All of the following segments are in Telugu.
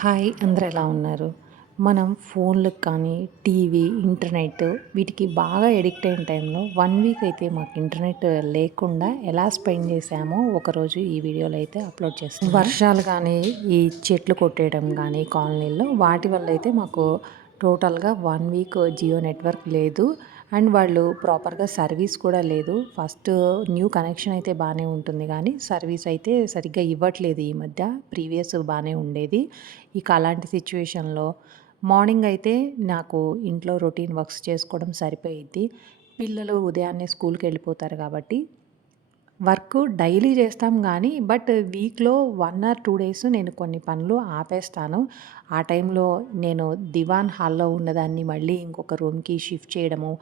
హాయ్! అందరూ ఎలా ఉన్నారు? మనం ఫోన్‌లకు కానీ, టీవీ, ఇంటర్నెట్ వీటికి బాగా అడిక్ట్ అయిన టైంలో 1 వీక్ అయితే మాకు ఇంటర్నెట్ లేకుండా ఎలా స్పెండ్ చేశామో ఒకరోజు ఈ వీడియోలో అయితే అప్లోడ్ చేస్తున్నాను. వర్షాలు కానీ, ఈ చెట్లు కొట్టేయడం కానీ కాలనీల్లో వాటి వల్ల అయితే మాకు టోటల్‌గా 1 వీక్ జియో నెట్వర్క్ లేదు. అండ్ వాళ్ళు ప్రాపర్‌గా సర్వీస్ కూడా లేదు. ఫస్ట్ న్యూ కనెక్షన్ అయితే బానే ఉంటుంది గానీ, సర్వీస్ అయితే సరిగ్గా ఇవ్వట్లేదు ఈ మధ్య. ప్రీవియస్ బానే ఉండేది. ఇక అలాంటి సిట్యుయేషన్‌లో మార్నింగ్ అయితే నాకు ఇంట్లో రొటీన్ వర్క్స్ చేసుకోవడం సరిపోయిద్ది. పిల్లలు ఉదయాన్నే స్కూల్‌కెళ్ళిపోతారు కాబట్టి వర్క్ డైలీ చేస్తాం గానీ, బట్ వీక్‌లో 1 ఆర్ 2 డేస్ నేను కొన్ని పనులు ఆపేస్తాను. ఆ టైంలో నేను దివాన్ హాల్‌లో ఉన్నదాన్ని మళ్ళీ ఇంకొక రూమ్‌కి షిఫ్ట్ చేయడము,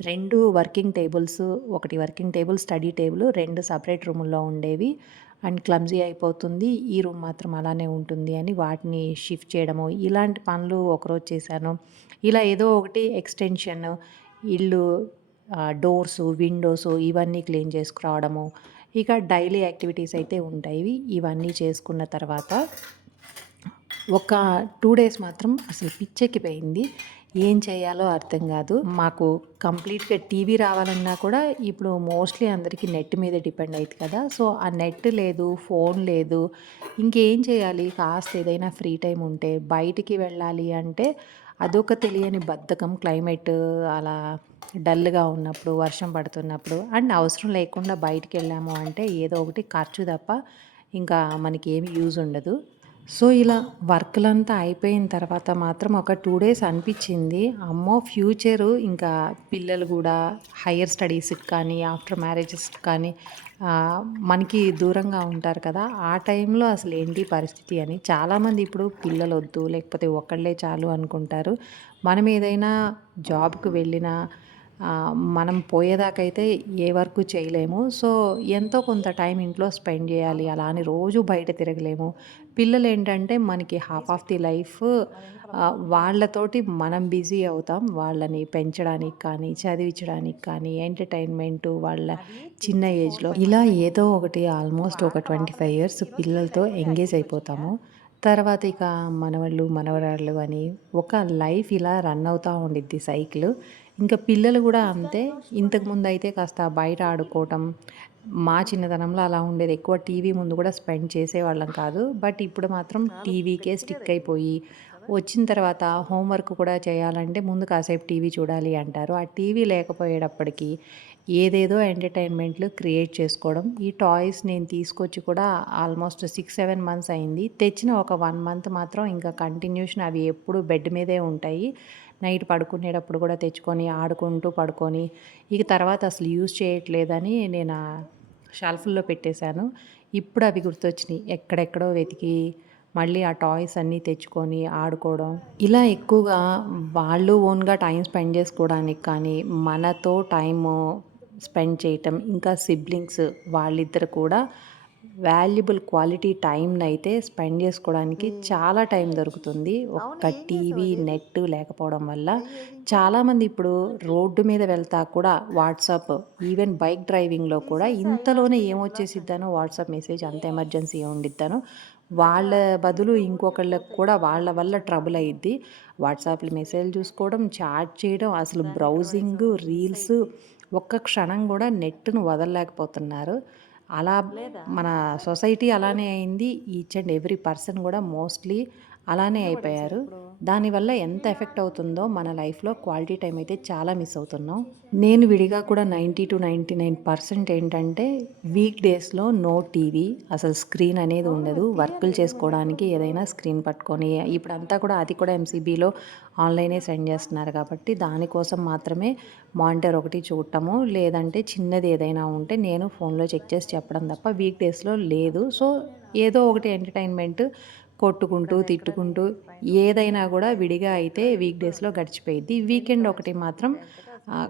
2 వర్కింగ్ టేబుల్స్, ఒకటి working table, study table 2 separate రూముల్లో ఉండేవి. అండ్ క్లమ్జీ అయిపోతుంది. ఈ రూమ్ మాత్రం అలానే ఉంటుంది అని వాటిని షిఫ్ట్ చేయడము, ఇలాంటి పనులు ఒకరోజు చేశాను. ఇలా ఏదో ఒకటి ఎక్స్‌టెన్షన్, ఇల్లు డోర్సు, విండోసు ఇవన్నీ క్లీన్ చేసుకురావడము. ఇక డైలీ యాక్టివిటీస్ అయితే ఉంటాయి. ఇవన్నీ చేసుకున్న తర్వాత ఒక 2 డేస్ మాత్రం అసలు పిచ్చెక్కిపోయింది. ఏం చేయాలో అర్థం గాదు. మాకు కంప్లీట్‌గా టీవీ రావాలన్నా కూడా ఇప్పుడు మోస్ట్‌లీ అందరికీ నెట్ మీదే డిపెండ్ అయిద్ది కదా! సో, ఆ నెట్ లేదు, ఫోన్ లేదు. ఇంకేం చేయాలి? కాస్త ఏదైనా ఫ్రీ టైమ్ ఉంటే బయటికి వెళ్ళాలి అంటే అదొక తెలియని బద్ధకం. క్లైమేట్ అలా డల్‌గా ఉన్నప్పుడు, వర్షం పడుతున్నప్పుడు అండ్ అవసరం లేకుండా బయటికెళ్ళాము అంటే ఏదో ఒకటి ఖర్చు తప్ప ఇంకా మనకేమి యూజ్ ఉండదు. సో, ఇలా వర్కులంతా అయిపోయిన తర్వాత మాత్రం ఒక 2 డేస్ అనిపిచ్చింది. అమ్మో! ఫ్యూచరు ఇంకా పిల్లలు గూడా హైయర్ స్టడీస్‌కి కానీ, ఆఫ్టర్ మ్యారేజెస్‌కి కానీ మనకి దూరంగా ఉంటారు కదా! ఆ టైంలో అసలేంటి పరిస్థితి అని. చాలామంది ఇప్పుడు పిల్లలొద్దు, లేకపోతే ఒక్కళ్ళే చాలు అనుకుంటారు. మనం ఏదైనా జాబ్‌కి వెళ్ళినా మనం పోయేదాకైతే ఏ వర్కు చేయలేము. సో, ఎంతో కొంత టైం ఇంట్లో స్పెండ్ జేయాలి. అలా అని రోజు బయట తిరగలేము. పిల్లలేంటంటే మనకి హాఫ్ ఆఫ్ ది లైఫ్ వాళ్ళతోటి మనం బిజీ అవుతాం. వాళ్ళని పెంచడానికి కానీ, చదివించడానికి కానీ, ఎంటర్‌టైన్‌మెంటు వాళ్ళ చిన్న ఏజ్‌లో ఇలా ఏదో ఒకటి ఆల్మోస్ట్ ఒక 25 ఇయర్స్ పిల్లలతో ఎంగేజ్ అయిపోతాము. తర్వాత ఇక మనవళ్ళు, మనవరాళ్ళు అని ఒక లైఫ్ ఇలా రన్ అవుతా ఉండిద్ది సైకిలు. ఇంకా పిల్లలు గూడా అంతే. ఇంతకుముందయితే కాస్త బయట ఆడుకోవటం, మా చిన్నతనంలో అలా ఉండేది. ఎక్కువ టీవీ ముందు గూడా స్పెండ్ చేసేవాళ్ళం కాదు. బట్ ఇప్పుడు మాత్రం టీవీకే స్టిక్ అయిపోయి, వచ్చిన తర్వాత హోంవర్క్ కూడా చేయాలంటే ముందు కాసేపు టీవీ చూడాలి అంటారు. ఆ టీవీ లేకపోయేటప్పటికి ఏదేదో ఎంటర్‌టైన్‌మెంట్‌లు క్రియేట్ చేసుకోవడం. ఈ టాయ్స్ నేను తీసుకొచ్చి కూడా ఆల్మోస్ట్ 6, 7 మంత్స్ అయింది. తెచ్చిన ఒక 1 మంత్ మాత్రం ఇంకా కంటిన్యూషన్ అవి ఎప్పుడు బెడ్ మీదే ఉంటాయి. నైట్ పడుకునేటప్పుడు కూడా తెచ్చుకొని ఆడుకుంటూ పడుకొని, ఇక తర్వాత అసలు యూజ్ చేయట్లేదని నేను షెల్ఫ్‌ల్లో పెట్టేశాను. ఇప్పుడు అవి గుర్తొచ్చినియి. ఎక్కడెక్కడో వెతికి మళ్ళీ ఆ టాయ్స్ అన్నీ తెచ్చుకొని ఆడుకోవడం. ఇలా ఎక్కువగా వాళ్ళు ఓన్‌గా టైమ్ స్పెండ్ చేసుకోవడానికి కానీ, మనతో టైము స్పెండ్ చేయటం, ఇంకా సిబ్లింగ్స్ వాళ్ళిద్దరు కూడా వాల్యుబుల్ క్వాలిటీ టైమ్‌నయితే స్పెండ్ చేసుకోవడానికి చాలా టైం దొరుకుతుంది. ఒక్క టీవీ, నెట్ లేకపోవడం వల్ల. చాలామంది ఇప్పుడు రోడ్డు మీద వెళ్తా కూడా వాట్సాప్, ఈవెన్ బైక్ డ్రైవింగ్‌లో కూడా ఇంతలోనే ఏమొచ్చేసిద్దనో వాట్సాప్ మెసేజ్ అంత ఎమర్జెన్సీ ఉండిద్దనో, వాళ్ళ బదులు ఇంకొకళ్ళకి కూడా వాళ్ళ వల్ల ట్రబుల్ అయ్యిద్ది. వాట్సాప్‌లో మెసేజ్‌లు చూసుకోవడం, చాట్ చేయడం, అసలు బ్రౌజింగు, రీల్సు ఒక్క క్షణం గూడా నెట్‌ను వదలలేకపోతున్నారు. అలా మన సొసైటీ అలానే అయింది. ఈచ్ అండ్ ఎవ్రీ పర్సన్ గూడా మోస్ట్‌లీ అలానే అయిపోయారు. దానివల్ల ఎంత ఎఫెక్ట్ అవుతుందో మన లైఫ్‌లో క్వాలిటీ టైమ్ అయితే చాలా మిస్ అవుతున్నాం. నేను విడిగా కూడా 90-99% ఏంటంటే వీక్ డేస్‌లో నో టీవీ. అసలు స్క్రీన్ అనేది ఉండదు. వర్కులు చేసుకోవడానికి ఏదైనా స్క్రీన్ పట్టుకొని ఇప్పుడంతా కూడా అది కూడా ఎంసీబీలో ఆన్‌లైనే సెండ్ చేస్తున్నారు కాబట్టి దానికోసం మాత్రమే మానిటర్ ఒకటి చూడటము. లేదంటే చిన్నది ఏదైనా ఉంటే నేను ఫోన్‌లో చెక్ చేసి చెప్పడం తప్ప వీక్ డేస్‌లో లేదు. సో, ఏదో ఒకటి ఎంటర్‌టైన్‌మెంట్ కొట్టుకుంటూ, తిట్టుకుంటూ ఏదైనా గూడా విడిగా అయితే వీక్ డేస్‌లో గడిచిపోయిద్ది. వీకెండ్ ఒకటి మాత్రం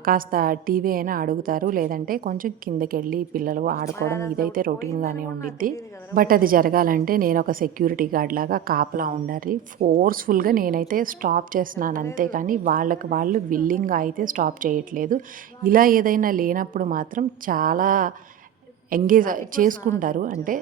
కాస్త టీవీ అయినా అడుగుతారు. లేదంటే కొంచెం కిందకెళ్ళి పిల్లలు ఆడుకోవడం ఇదైతే రొటీన్‌గానే ఉండిద్ది. బట్ అది జరగాలంటే నేనొక సెక్యూరిటీ గార్డ్‌లాగా కాపలా ఉండాలి. ఫోర్స్‌ఫుల్‌గా నేనైతే స్టాప్ చేస్తున్నాను అంతే కానీ వాళ్ళకి వాళ్ళు విల్లింగ్‌గా అయితే స్టాప్ చేయట్లేదు. ఇలా ఏదైనా లేనప్పుడు మాత్రం చాలా ఎంగేజ్ చేసుకుంటారు. అంటే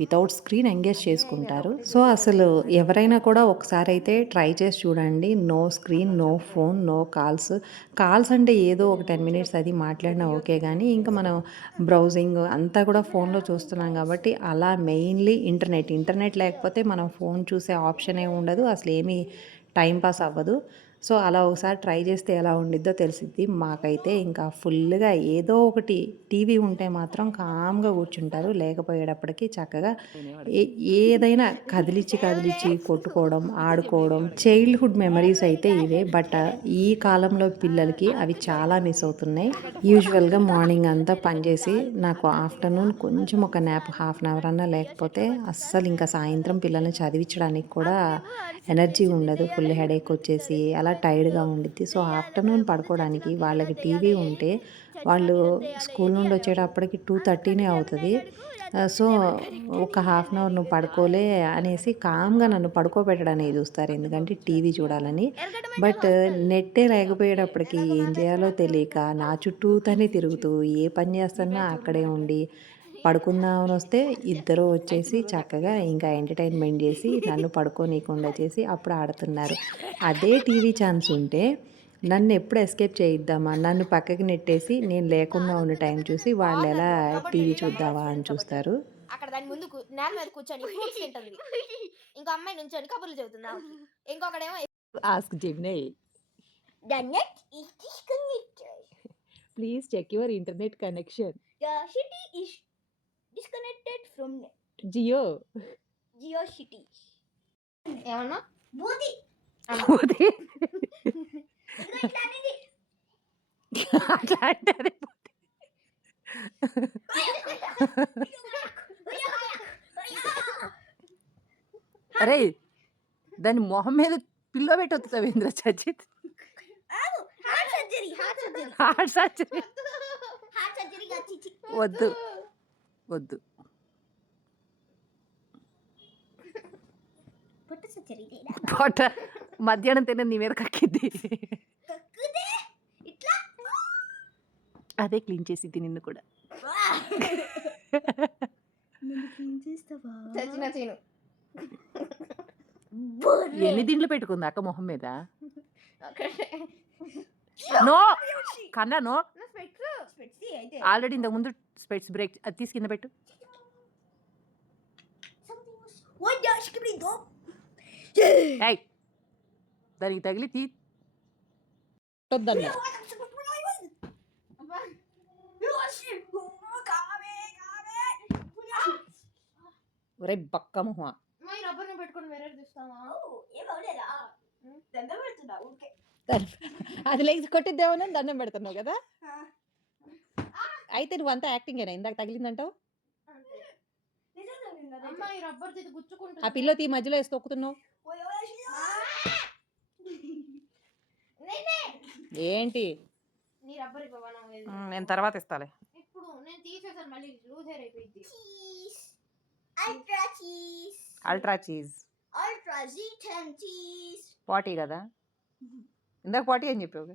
వితౌట్ స్క్రీన్ ఎంగేజ్ చేసుకుంటారు. సో అసలు ఎవరైనా కూడా ఒకసారి అయితే ట్రై చేసి చూడండి. No screen, no phone, no calls. Calls అంటే ఏదో ఒక 10 మినిట్స్ అది మాట్లాడినా ఓకే గానీ, ఇంకా మనం బ్రౌజింగ్ అంతా కూడా ఫోన్లో చూస్తున్నాం కాబట్టి అలా మెయిన్లీ ఇంటర్నెట్ లేకపోతే మనం ఫోన్ చూసే ఆప్షనే ఉండదు. అసలు ఏమీ టైం పాస్ అవ్వదు. సో అలా ఒకసారి ట్రై చేస్తే ఎలా ఉండిద్దో తెలిసిద్ది. మాకైతే ఇంకా ఫుల్గా ఏదో ఒకటి టీవీ ఉంటే మాత్రం కామ్గా కూర్చుంటారు. లేకపోయేటప్పటికి చక్కగా ఏదైనా కదిలిచ్చి కొట్టుకోవడం, ఆడుకోవడం. చైల్డ్హుడ్ మెమరీస్ అయితే ఇవే. బట్ ఈ కాలంలో పిల్లలకి అవి చాలా మిస్ అవుతున్నాయి. యూజువల్గా మార్నింగ్ అంతా పనిచేసి నాకు ఆఫ్టర్నూన్ కొంచెం ఒక న్యాప్ హాఫ్ అన్ అవర్ అన్నా లేకపోతే అస్సలు ఇంకా సాయంత్రం పిల్లల్ని చదివించడానికి కూడా ఎనర్జీ ఉండదు. ఫుల్ హెడేక్ వచ్చేసి అలా టైర్డ్గా ఉండిద్ది. సో ఆఫ్టర్నూన్ పడుకోవడానికి వాళ్ళకి టీవీ ఉంటే వాళ్ళు స్కూల్ నుండి వచ్చేటప్పటికి 2:30 అవుతుంది. సో ఒక హాఫ్ అన్ అవర్ నువ్వు పడుకోలే అనేసి కామ్గా నన్ను పడుకోబెట్టడానికి చూస్తారు. ఎందుకంటే టీవీ చూడాలని. బట్ నెట్టే లేకపోయేటప్పటికి ఏం చేయాలో తెలియక నా చుట్టూతోనే తిరుగుతూ ఏ పని చేస్తున్నా అక్కడే ఉండి పడుకుందామని వస్తే ఇద్దరు వచ్చేసి చక్కగా ఇంకా ఎంటర్టైన్మెంట్ చేసి నన్ను పడుకోనీయకుండా చేసి అప్పుడు ఆడుతున్నారు. అదే టీవీ ఛాన్స్ ఉంటే నన్ను ఎప్పుడు ఎస్కేప్ చేయిద్దామా, నన్ను పక్కకి నెట్టేసి నేను లేకుండా ఉన్న టైం చూసి వాళ్ళు ఎలా టీవీ చూద్దామా అని చూస్తారు. అక్కడ దాని ముందు నేల మీద కూర్చొని ఫ్రూట్స్ తింటది. ఇంకో అమ్మాయి నుంచొని కబుర్లు చెబుతుంది ఆమెకి. ఇంకొకడేమో ఆస్క్ జిమ్నై the net is disconnected. Please check your internet connection. The city is disconnected from net. Jio Geo city. ఏమన్నా బూది ఇట్లా అనేది. అట్లా అంటారు. అరే దాని మొహం మీద పిల్లో పెట్టొచ్చు ఇంద్ర చచ్చిత్. Heart surgery heart surgery heart surgery గచ్చిచి వద్దు వద్దు. పొట్ట సర్జరీ పొట్ట మధ్యాహ్నం తిన్న నీ మీద కక్కిద్ది. కక్కుదే ఇట్లా అదే క్లీన్ చేసిద్ది నిన్ను కూడా. నన్ను క్లీన్ చేస్తావా చచ్చిన చీను ఎన్ని దిండ్లు పెట్టుకుంది అక్క మొహం మీద. నో కన్నా నో. ఆల్రెడీ ఇంతకు ముందు స్పెట్స్ బ్రేక్ అది తీసి కింద పెట్టు. ఏయ్ దానికి తగిలి తీద్దన్న. ఒరే బక్క మొహ. రబ్బర్ని పెట్టుకొని వేరే తీస్తావా దండం పెడుతున్నా ఊరికే అది లేచి కొట్టిద్దేమో దండం పెడుతున్నావు కదా. అయితే నువ్వు అంతా యాక్టింగేనా ఇందాక తగిలిందంటావు. అమ్మాయి రబ్బర్ తీసి గుచ్చుకుంటుంది. ఆ పిల్లో తీ మధ్యలో వేసి తొక్కుతున్నావు ఏంటి. నీ రబ్బర్ ఇవ్వవా నేను తర్వాత ఇస్తాలే. ఇప్పుడు నేను తీసేసాను మళ్ళీ లూజ్ హెయిర్ అయిపోయింది. అల్ట్రా చీజ్ అల్ట్రా జీటన్ చీజ్ పాటీ కదా. ఇందాక పాటీ అని చెప్పావు.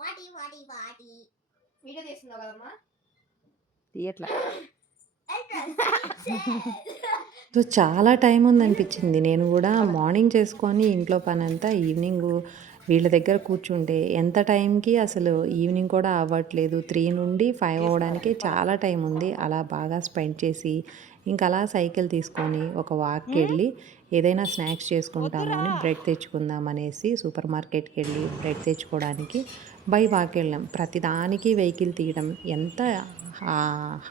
వాటి వాటి వాటి వీడియో తీస్తున్నావు కదమ్మా. తీయట్లా. సో చాలా టైం ఉందనిపించింది. నేను కూడా మార్నింగ్ చేసుకొని ఇంట్లో పని అంతా ఈవినింగ్ వీళ్ళ దగ్గర కూర్చుంటే ఎంత టైంకి అసలు ఈవినింగ్ కూడా అవ్వట్లేదు. 3 నుండి 5 అవ్వడానికి చాలా టైం ఉంది. అలా బాగా స్పెండ్ చేసి ఇంకా అలా సైకిల్ తీసుకొని ఒక వాక్కి వెళ్ళి ఏదైనా స్నాక్స్ చేసుకుంటాము అని బ్రెడ్ తెచ్చుకుందాం అనేసి సూపర్ మార్కెట్కి వెళ్ళి బ్రెడ్ తెచ్చుకోవడానికి బై వాక్ వెళ్ళాం. ప్రతిదానికి వెహికల్ తీయడం ఎంత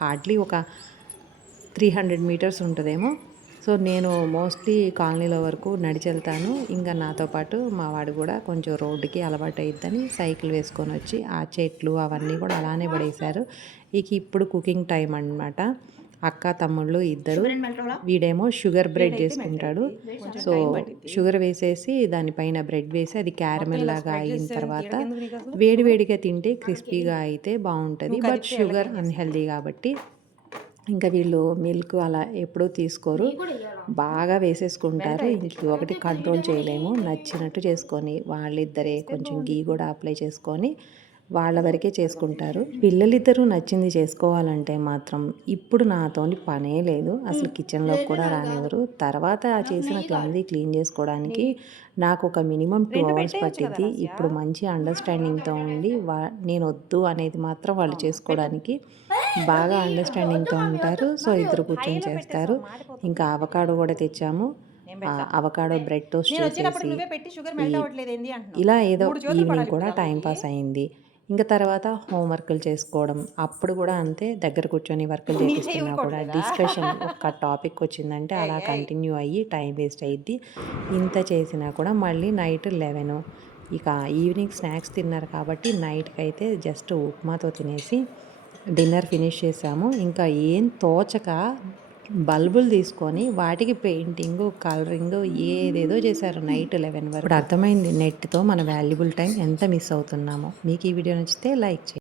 హార్డ్లీ ఒక 300 మీటర్స్ ఉంటుందేమో. సో నేను మోస్ట్లీ కాలనీలో వరకు నడిచి వెళ్తాను. ఇంకా నాతో పాటు మా వాడు కూడా కొంచెం రోడ్డుకి అలవాటు అయిద్దని సైకిల్ వేసుకొని వచ్చి ఆ చెట్లు అవన్నీ కూడా అలానే పడేశారు. ఇక ఇప్పుడు కుకింగ్ టైం అన్నమాట. అక్క తమ్ముళ్ళు ఇద్దరు. వీడేమో షుగర్ బ్రెడ్ చేసుకుంటాడు. సో షుగర్ వేసేసి దానిపైన బ్రెడ్ వేసి అది క్యారమెల్ లాగా అయిన తర్వాత వేడివేడిగా తింటే క్రిస్పీగా అయితే బాగుంటుంది. బట్ షుగర్ అన్హెల్దీ కాబట్టి ఇంకా వీళ్ళు మిల్క్ అలా ఎప్పుడూ తీసుకోరు. బాగా వేసేసుకుంటారు. ఇంక ఒకటి కంట్రోల్ చేయలేము. నచ్చినట్టు చేసుకొని వాళ్ళిద్దరే కొంచెం గీ కూడా అప్లై చేసుకొని వాళ్ళ వరకే చేసుకుంటారు. పిల్లలిద్దరూ నచ్చింది చేసుకోవాలంటే మాత్రం ఇప్పుడు నాతోని పనే లేదు. అసలు కిచెన్‌లోకి కూడా రానివ్వరు. తర్వాత ఆ చేసిన క్లమ్జీ క్లీన్ చేసుకోవడానికి నాకు ఒక మినిమమ్ 2 అవర్స్ పట్టిద్ది. ఇప్పుడు మంచి అండర్‌స్టాండింగ్‌తో ఉండి నేనొద్దు అనేది మాత్రం వాళ్ళు చేసుకోవడానికి బాగా అండర్‌స్టాండింగ్‌తో ఉంటారు. సో, ఇద్దరు కూర్చొని చేస్తారు. ఇంకా అవకాడో కూడా తెచ్చాము. అవకాడో బ్రెడ్ టోస్ట్ నేనొచ్చేటప్పటికి చేసేసి నువ్వే పెట్టి షుగర్ ఈ మెల్ట్ అవ్వట్లేదేంది అంటున్నావు. ఇలా ఏదో 3 చేతులు ఈవినింగ్ పడాలి కూడా ఇప్పుడు టైం దాంట్లోకి. పాస్ అయింది. ఇంక తర్వాత హోమ్ వర్కులు చేసుకోవడం. అప్పుడు కూడా అంతే దగ్గర కూర్చొని వర్కులు నీ చెయ్యి చేపిస్తున్నా కూడా ఊరుకోవట్లేదా? డిస్కషన్ ఒక టాపిక్ వచ్చిందంటే ఏయ్! అలా ఏయ్! కంటిన్యూ అయ్యి టైం వేస్ట్ అయ్యిద్ది. ఇంత చేసినా కూడా మళ్ళీ నైట్ 11 ఇక ఈవినింగ్ స్నాక్స్ తిన్నారు కాబట్టి నైట్‌కైతే జస్ట్ ఉప్మాతో తినేసి డిన్నర్ ఫినిష్ చేశాము. ఇంకా ఏం తోచక బల్బులు తీసుకొని వాటికి పెయింటింగు, కలరింగు ఏదేదో చేశారు నైట్ 11 వరకు. ఇప్పుడు అర్థమైంది నెట్‌తో మన వాల్యుబుల్ టైం ఎంత మిస్ అవుతున్నామో. మీకు ఈ వీడియో నచ్చితే లైక్ చేయండి.